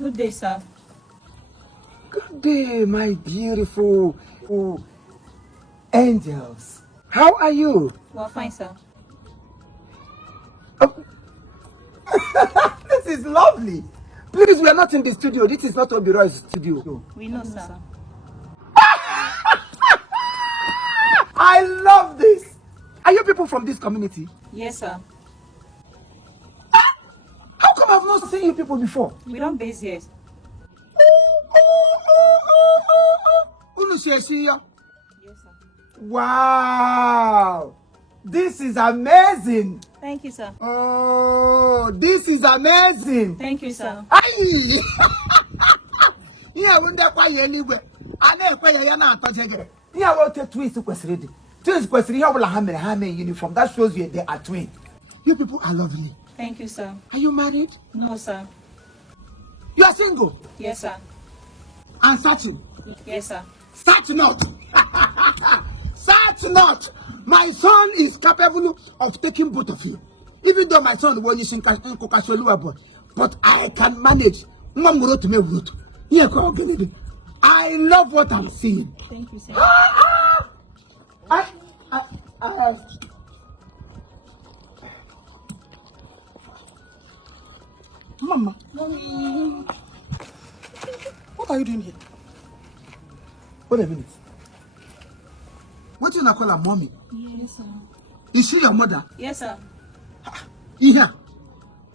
Good day, sir. Good day, my beautiful angels. How are you? Well, fine, sir. This is lovely. Please, we are not in the studio. This is not Obiro's studio. We know, sir. I love this. Are you people from this community? Yes, sir. How come I've not seen you people before? We don't base here. Yes, Yes, sir. wow. This is amazing. Thank you, sir. Oh, this is amazing. Thank you, sir. Aye. Yeah, when they're quite anywhere. I never quite a yana to yeah, what a twins question. Twins question here will have a uniform. That shows you they are twins. You people are lovely. Thank you, sir. Are you married? No, sir. You are single? Yes, sir. And searching? Yes, sir. Search not. Search not. My son is capable of taking both of you. Even though my son was using Coca-Cola, but I can manage. I love what I'm seeing. Thank you, sir. Mama, Mommy. what are you doing here? Wait a minute. What do you call her mommy? Yes, sir. Is she your mother? Yes, sir. Yeah.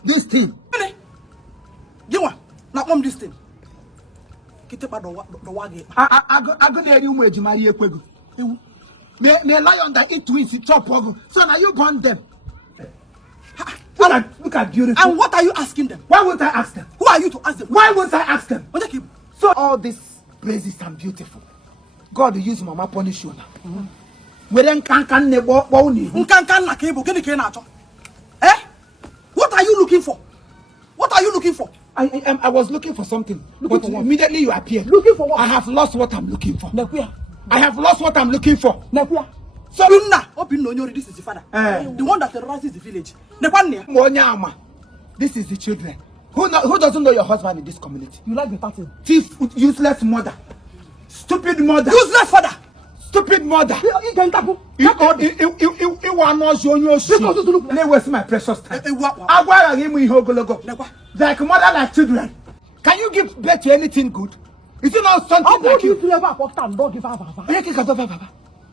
This thing. Get one. Now, mom, this thing. Get up the waggy. I go there. You may marry a quego. May lion that eat twins, chop over. So now you burn them. Look at beautiful. And what are you asking them? Why won't I ask them? Who are you to ask them? Why won't I ask them? What you? So all this praises and beautiful. God will use mama punish you now. We then can nebo boni. Eh? What are you looking for? What are you looking for? I was looking for something, but immediately you appeared. Looking for what? I have lost what I'm looking for. Nakuya. I have lost what I'm looking for. Nakuya. So This is the father. The one that terrorizes the village. This is the children. Who doesn't know your husband in this community? You like the pattern? Thief, useless mother. Stupid mother. Useless father. Stupid mother. You are not showing your shit. Let waste my precious time. Like mother, like children. Can you give birth to anything good? Is it not something like you?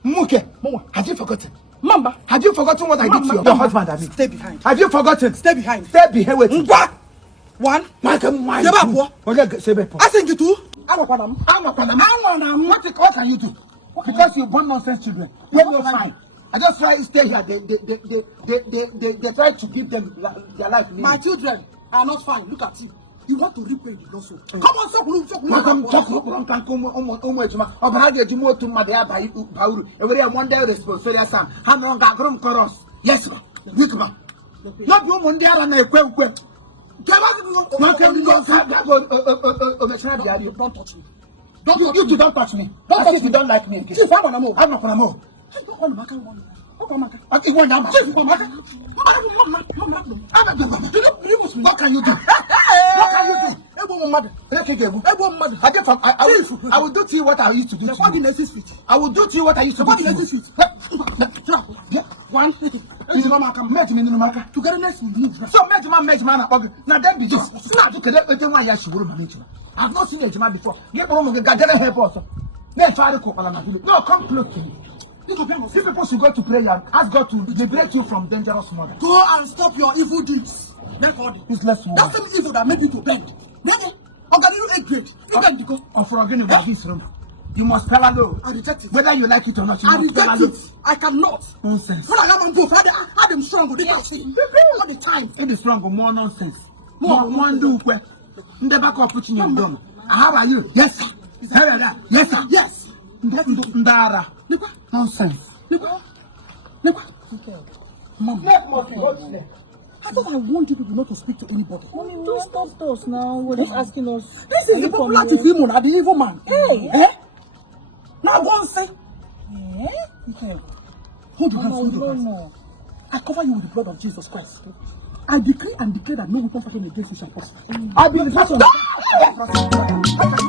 Muke, have you forgotten? Mama, have you forgotten what I did to your husband? I mean, stay behind. Have you forgotten? Stay behind. Stay behind. Wait. One. I think you too. What can you do? Because you born nonsense children. You're fine. I just try to stay here. They try to give them their life. My children are not fine. Look at you. You want to repay the loss. Come on, stop. Yes, ma'am. Don't touch me. Don't touch me. Don't touch me. You don't like me. I'm not gonna move. What can you do? What can you do? I will do to you what I used to do to you. I will do to you what I used to do to you. One, togetherness will move. So now then be just I've not seen Ejima before. Get home and get help also. No, come close to me. These people should go to prayer and ask God to liberate you from dangerous mother. Go and stop your evil deeds. Useless woman. That's the evil that made you to bend. You ate great. You bend because of organic this room. You must color low. I reject it. Whether you like it or not, you I must reject it. I cannot. Nonsense. When I am both, I am strong. They can't see. All the time. It is strong, more nonsense. More do. Never go putting your dome. How are you? Yes, sir. Yes, sir. Yes. Ndara. Nonsense. Mom. I thought I warned you people not to speak to anybody. Mommy, don't stop us now. We're just asking us. This is the popular Tifimon, the evil man. Hey. Eh? Now go and say. Okay. Hold your hands, No. I cover you with the blood of Jesus Christ. I decree and declare that no weapon fashioned against you shall prosper. I be the How